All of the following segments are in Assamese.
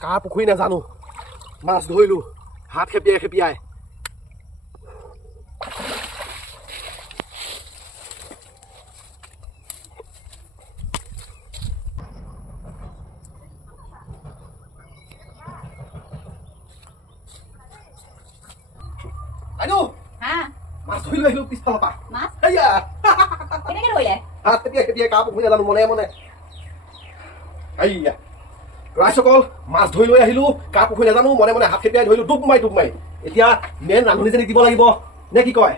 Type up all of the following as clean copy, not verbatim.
কা পুখুৰী নাজানো মাছ ধৰিলো হাত খেপিয়াই খেপিয়াই আইনো মাছ ধৰিলো আহিলো পিছফালৰ পৰা মাছ এয়া কেনেকে ধৰিলে হাত খেপিয়াই খেপিয়াই কা পুখুৰী নাজানো মনে মনে এয়া ৰাইজসকল মাছ ধৰি লৈ আহিলো কা পুখুৰী নাজানো মনে মনে হাত খেপিয়াই ধৰিলো ডুব মাৰি এতিয়া মেন ৰান্ধনীজনীক দিব লাগিব নে কি কয়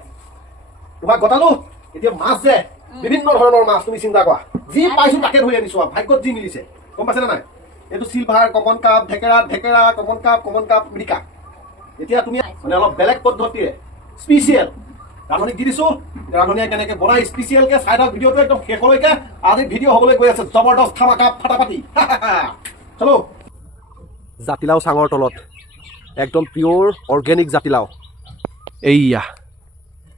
তোমাক গতালো এতিয়া মাছ যে বিভিন্ন ধৰণৰ মাছ তুমি চিন্তা কৰা যি পাইছো তাকে ধৰি আনিছো ভাগ্যত যি মিলিছে গম পাইছে নে নাই এইটো চিলভাৰ কমন কাপ ঢেকেৰা কমন কাপ মিৰিকা এতিয়া তুমি মানে অলপ বেলেগ পদ্ধতিৰে স্পেচিয়েল ৰান্ধনীক দি দিছো ৰান্ধনীয়ে কেনেকে বনাই স্পেচিয়েলকে চাই থাক ভিডিঅ'টো একদম শেষলৈকে আজি ভিডিঅ' হ'বলৈ গৈ আছে জবৰদস্ত খামাকা ফাটাফাটি চলো জাতিলাও চাঙৰ তলত একদম পিয়'ৰ অৰ্গেনিক জাতিলাও এইয়া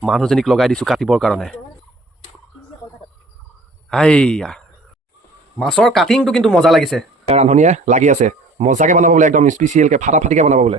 মানুহজনীক লগাই দিছোঁ কাটিবৰ কাৰণে এইয়া মাছৰ কাটিংটো কিন্তু মজা লাগিছে ৰান্ধনীয়ে লাগি আছে মজাকে বনাব বোলে একদম স্পেচিয়েলকে ফাটাফাটিকে বনাব বোলে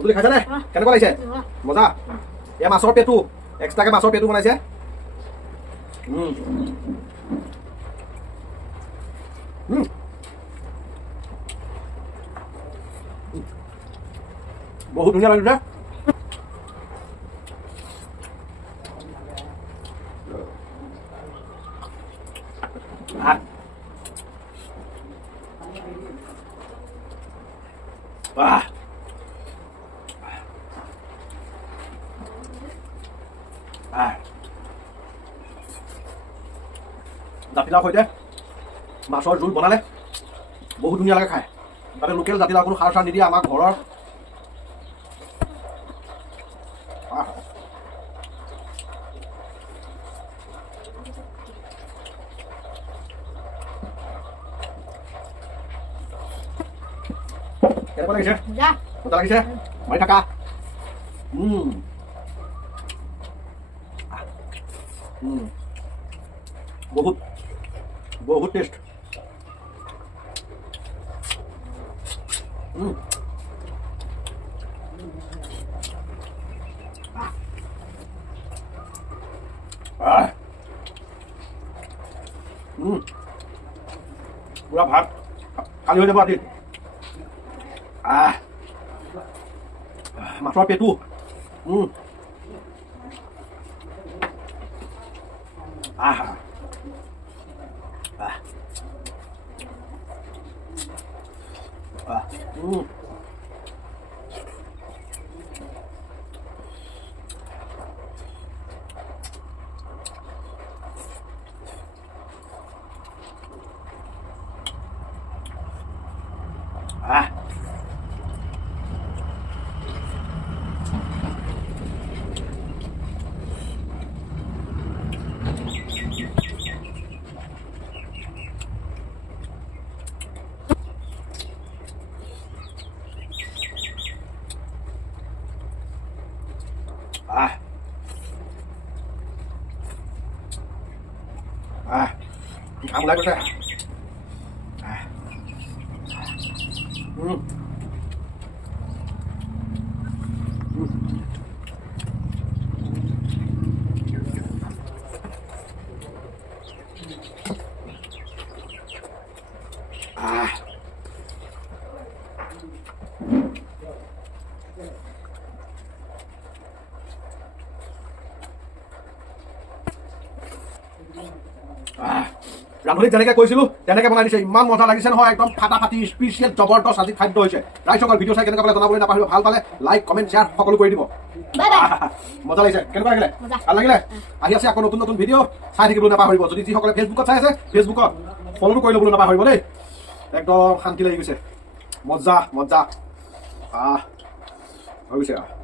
তুমি খাইছা নে কেনেকুৱা লাগিছে মজা এয়া মাছৰ পেটু এক্সট্ৰাকে মাছৰ পেটু বনাইছে বহুত ধুনীয়া লাগিছে জাতিলাও সৈতে মাছৰ জোল বনালে বহুত ধুনীয়া লাগে খায় তাতে লোকেল জাতিলাও কোনো সাৰ চাৰ নিদিয়ে আমাৰ ঘৰৰ কেনেকুৱা লাগিছে মজা লাগিছে মাৰি থাকা বহুত বহুত টেষ্ট পুৰা ভাত খালি হৈ যাব আজি মাছৰ পেটু Kamu lagi saya. ৰান্ধনীক যেনেকৈ কৈছিলোঁ তেনেকৈ বনাই দিছে ইমান মজা লাগিছে নহয় একদম ফাটা ফাটি স্পেচিয়েল জবৰদস্ত আজি খাদ্য হৈছে ৰাইজসকল ভিডিঅ' চাই কেনেকৈ পালে জনাবলৈ নাপাহৰিব ভাল পালে লাইক কমেণ্ট শ্বেয়াৰ সকলো কৰি দিব মজা লাগিছে কেনেকুৱা লাগিলে ভাল লাগিলে আহি আছে আকৌ নতুন নতুন ভিডিঅ' চাই থাকিবলৈ নাপাহৰিব যদি যিসকলে ফেচবুকত চাই আছে ফেচবুকত ফ'ল'টো কৰি ল'বলৈ নাপাহৰিব দেই একদম শান্তি লাগি গৈছে মজা মজা হৈ গৈছে